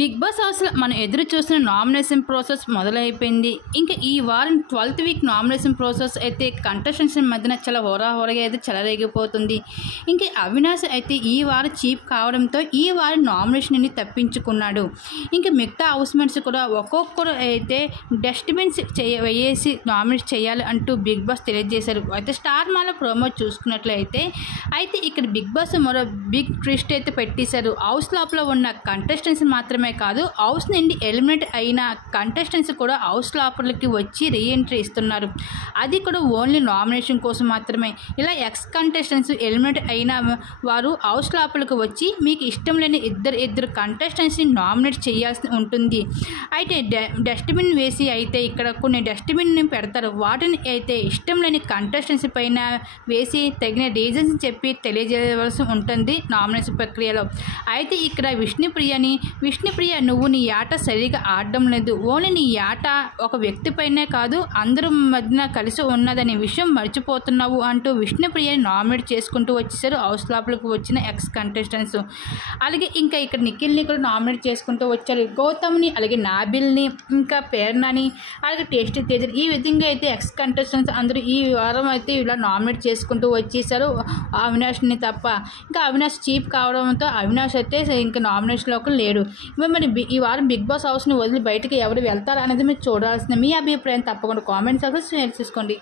Big boss హౌస్లో మనం ఎదురు చూసిన నామినేషన్ ప్రాసెస్ మొదలైపోయింది. ఇంకా ఈ వారం 12th వీక్ నామినేషన్ ప్రాసెస్ అయితే కంటెస్టెంట్స్ మధ్యన చాలా హోరాహోరగా అయితే చెలరేగిపోతుంది. ఇంకా అవినాష్ అయితే ఈ వారం చీఫ్ కావడంతో ఈ వారం నామినేషన్ని తప్పించుకున్నాడు. ఇంకా మిగతా హౌస్మేట్స్ కూడా ఒక్కొక్కరు అయితే డస్ట్బిన్స్ వేసి నామినేట్ చేయాలి అంటూ బిగ్ బాస్ తెలియజేశారు. అయితే స్టార్ మాల ప్రోమో చూసుకున్నట్లయితే అయితే ఇక్కడ బిగ్ బాస్ మరో బిగ్ ట్విస్ట్ అయితే పెట్టేశారు. హౌస్ లోపల ఉన్న కంటెస్టెంట్స్ మాత్రమే కాదు, హౌస్ నుండి ఎలిమినేట్ అయిన కంటెస్టెంట్స్ కూడా హౌస్ లోపలికి వచ్చి రీఎంట్రీ ఇస్తున్నారు. అది కూడా ఓన్లీ నామినేషన్ కోసం మాత్రమే. ఇలా ఎక్స్ కంటెస్టెంట్స్ ఎలిమినేట్ అయిన వారు హౌస్ లోపలికి వచ్చి మీకు ఇష్టం లేని ఇద్దరు కంటెస్టెంట్స్ని నామినేట్ చేయాల్సి ఉంటుంది. అయితే డస్ట్బిన్ వేసి అయితే ఇక్కడ కొన్ని డస్ట్బిన్ని పెడతారు. వాటిని అయితే ఇష్టం లేని కంటెస్టెంట్స్ పైన వేసి తగిన రీజన్స్ చెప్పి తెలియజేయవలసి ఉంటుంది నామినేషన్ ప్రక్రియలో. అయితే ఇక్కడ విష్ణుప్రియ నువ్వు నీ ఆట సరిగా ఆడడం లేదు, ఓన్లీ నీ ఆట ఒక వ్యక్తి పైనే కాదు అందరూ మధ్యన కలిసి ఉన్నదనే విషయం మర్చిపోతున్నావు అంటూ విష్ణుప్రియని నామినేట్ చేసుకుంటూ వచ్చేసారు హౌస్ లోపలికి వచ్చిన ఎక్స్ కంటెస్టెంట్స్. అలాగే ఇంకా ఇక్కడ నిఖిల్ని కూడా నామినేట్ చేసుకుంటూ వచ్చారు. గౌతమ్ని, అలాగే నాబిల్ని, ఇంకా పేర్నాని, అలాగే టేస్టీ తేజర్, ఈ విధంగా అయితే ఎక్స్ కంటెస్టెంట్స్ అందరూ ఈ వారం అయితే ఇలా నామినేట్ చేసుకుంటూ వచ్చేసారు అవినాష్ని తప్ప. ఇంకా అవినాష్ చీఫ్ కావడంతో అవినాష్ అయితే ఇంకా నామినేషన్లోకి లేడు. మరి ఈ వారం బిగ్ బాస్ హౌస్ని వదిలి బయటకు ఎవరు వెళ్తారు అనేది మీరు చూడాల్సింది. మీ అభిప్రాయం తప్పకుండా కామెంట్స్ షేర్ చేసుకోండి.